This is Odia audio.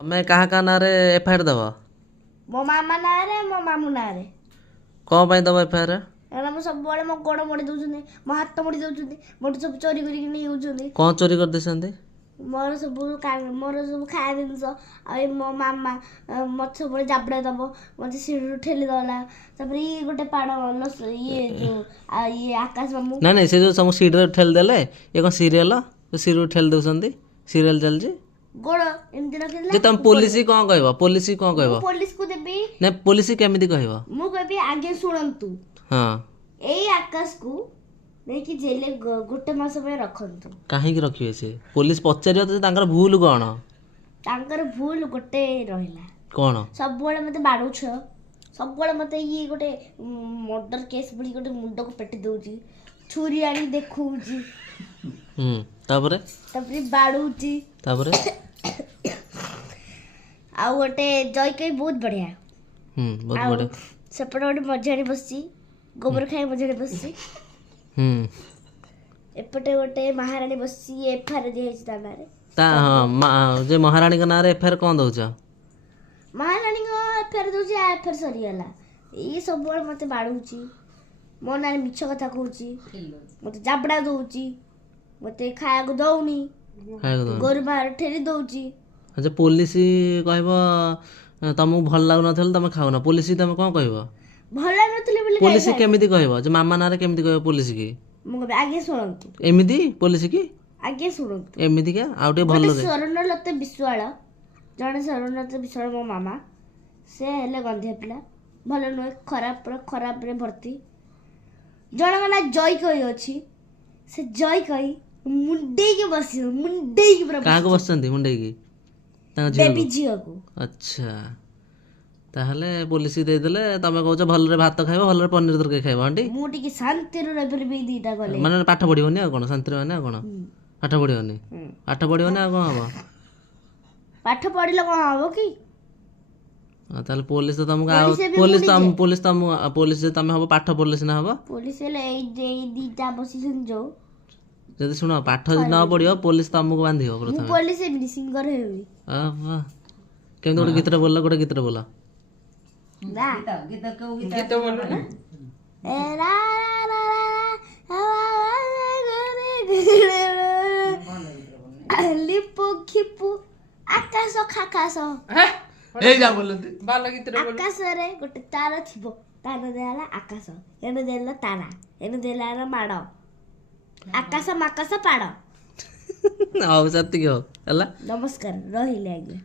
ତମେ କାହା କାହା ନାଁରେ ଏଫଆଇଆର ଦେବ? ମୋ ମାମା ନାଁରେ ମୋ ମାମୁଁ ନାଁରେ। କ'ଣ ପାଇଁ ଦେବ ଏଫଆଇଆର? କାରଣ ମୁଁ ସବୁବେଳେ ମୋ ଗୋଡ଼ ମୋଡ଼ି ଦେଉଛନ୍ତି, ମୋ ହାତ ମୋଡ଼ି ଦେଉଛନ୍ତି, ମୋଠୁ ସବୁ ଚୋରି କରିକି ନେଇ ଯାଉଛନ୍ତି। କ'ଣ ଚୋରି କରିଦେଇଛନ୍ତି? ମୋର ସବୁ ଖାଇବା ଜିନିଷ। ଆଉ ଏ ମୋ ମାମା ମୋତେ ସବୁବେଳେ ଜାବଡ଼ା ଦେବ, ମୋତେ ସିଡ଼ିରୁ ଠେଲି ଦେଲା। ତାପରେ ଇଏ ଗୋଟେ ପାଡ଼ ଇଏ ଯେଉଁ ଇଏ ଆକାଶ ମାମୁଁ। ନାଇଁ ନାଇଁ, ସେ ଯେଉଁ ସବୁ ସିଡ଼ିରେ ଠେଲି ଦେଲେ, ଏ କ'ଣ ସିରିଏଲ? ସିଡ଼ିରୁ ଠେଲି ଦେଉଛନ୍ତି, ସିରିଏଲ ଚାଲିଛି। ଗୋଡ଼ ଏମିତି ରଖିଦେଲା। ଯେ ତମେ ପୋଲିସ କ'ଣ କହିବ? ପୋଲିସ କ'ଣ କହିବ? ମୁଁ ପୋଲିସକୁ ଦେବି। ନାଇଁ, ପୋଲିସ କେମିତି କହିବ? ମୁଁ କହିବି ଆଜ୍ଞା ଶୁଣନ୍ତୁ, ହଁ, ଏଇ ଆକାଶକୁ ନେଇକି ଜେଲରେ ଗୋଟେ ମାସ ପାଇଁ ରଖନ୍ତୁ। କାହିଁକି ରଖିବେ? ସେ ପୋଲିସ ପଚାରିବ ତ ତାଙ୍କର ଭୁଲ କ'ଣ? ତାଙ୍କର ଭୁଲ ଗୋଟେ ରହିଲା, କ'ଣ? ସବୁବେଳେ ମୋତେ ବାଡ଼ଉଛ, ସବୁବେଳେ ମୋତେ ଇଏ ଗୋଟେ ମର୍ଡର କେସ୍ ଭଳି ଗୋଟେ ମୁଣ୍ଡକୁ ପେଟି ଦେଉଛି, ଛୁରୀ ଆଣି ଦେଖଉଛି, ତାପରେ ବାଡ଼ଉଛି। ତାପରେ ଆଉ ଗୋଟେ ଜୟକଇ ବହୁତ ବଢ଼ିଆ। ବହୁତ ଆଉ ବଢ଼ିଆ। ସେପଟେ ଗୋଟେ ମଝିଆଣି ବସିଛି, ଗୋବର ଖାଇ ମଝିଆଣି ବସିଛି। ଏପଟେ ଗୋଟେ ମହାରାଣୀ ବସିଛି, ଏଫଆଇଆର ଦିଆହେଇଛି ତା ନାଁରେ। ଯେ ମହାରାଣୀଙ୍କ ନାଁରେ ଏଫଆଇଆର କ'ଣ ଦେଉଛ? ମହାରାଣୀଙ୍କ ଏଫଆଇଆର ଦେଉଛି, ଏଫଆଇଆର ସରିଗଲା। ଏଇ ସବୁବେଳେ ମୋତେ ବାଡ଼ଉଛି, ମୋ ନାଁରେ ମିଛ କଥା କହୁଛି, ମୋତେ ଜାବଡ଼ା ଦେଉଛି, ମୋତେ ଖାଇବାକୁ ଦେଉନି, ଗୋରୁ ବାହାର ଠେଲି ଦେଉଛି। ଯେ ପୋଲିସ କହିବ ତମକୁ ଭଲ ଲାଗୁନଥିଲା ତମେ ଖାଉନ, ପୋଲିସ ତମେ କ'ଣ କହିବ? ଭଲ ଲାଗୁନଥିଲେ ବୋଲି ପୋଲିସ କେମିତି କହିବ? ଯେ ମାମା ନାଁରେ କେମିତି କହିବ ପୋଲିସ କି? ମୁଁ କହିବି ଆଜ୍ଞା ଶୁଣନ୍ତୁ, ଏମିତି ପୋଲିସ କି? ଆଜ୍ଞା ଶୁଣନ୍ତୁ। ଏମିତିକା ଆଉ ଟିକେ ଭଲ ସ୍ୱର୍ଣ୍ଣଲତା ବିଶ୍ୱାଳ, ଜଣେ ସ୍ୱର୍ଣ୍ଣଲତା ବିଶ୍ୱାଳ ମୋ ମାମା, ସେ ହେଲେ ଗନ୍ଧିଆ ପିଲା, ଭଲ ନୁହେଁ, ଖରାପରେ ଭର୍ତ୍ତି। ଜଣଙ୍କ ନାଁ ଜୟକଇ ଅଛି, ସେ ଜୟକଇ ମୁଣ୍ଡେଇକି ବସିବ, ମୁଣ୍ଡେଇକି ପୁରା। କାହାକୁ ବସିଛନ୍ତି ମୁଣ୍ଡେଇକି? ତାଙ୍କ ବେବି ଝିଅକୁ। ଆଚ୍ଛା, ତାହେଲେ ପୋଲିସ ଦେଇଦେଲେ ତମେ କହୁଛ ଭଲରେ ଭାତ ଖାଇବ, ଭଲରେ ପନିର ତରକାରୀ ଖାଇବ। ଆଣ୍ଟି ମୁଁ ଟିକେ ଶାନ୍ତିରେ ରହିପାରିବି ଦିଟା ଗଲେ। ମାନେ ପାଠ ପଢିବନି ଆଉ କ'ଣ? ଶାନ୍ତିରେ ମାନେ ଆଉ କ'ଣ? ପାଠ ପଢିବନି? ପାଠ ପଢିବନି ଆଉ କ'ଣ ହବ? ପାଠ ପଢିଲେ କ'ଣ ହବ କି? ତାହେଲେ ପୋଲିସ ତମକୁ ପୋଲିସ ତମେ ହବ, ପାଠ ପଢିଲେ ସିନା ହବ। ପୋଲିସ ହେଲେ ଏଇ ଦିଟା ବସିଛନ୍ତି ଯୋଉ। ଯଦି ଶୁଣ, ପାଠ ଯଦି ନ ପଢିବ ପୋଲିସ ତମକୁ ବାନ୍ଧିବ ମୁଁ ପ୍ରଥମେ। ପୋଲିସ ହେବିନି, ସିଙ୍ଗର ହେବି। କେମିତି ଗୋଟେ ଗୀତଟା ବୋଲ, ଗୋଟେ ଗୀତଟା ବୋଲ। ଲିପୁ ଖିପୁ ଆକାଶ ଖାକାଶ, ଆକାଶରେ ଗୋଟେ ତାର ଥିବ, ତାର ଦେଲା ଆକାଶ, ଏଣେ ଦେଲା ତାରା, ଏଣେ ଦେଲା ମାଡ଼, ଆକାଶ ମାକାଶ ପାଡ଼। ହଉ, ସେତିକି ହଉ ହେଲା। ନମସ୍କାର, ରହିଲି ଆଜ୍ଞା।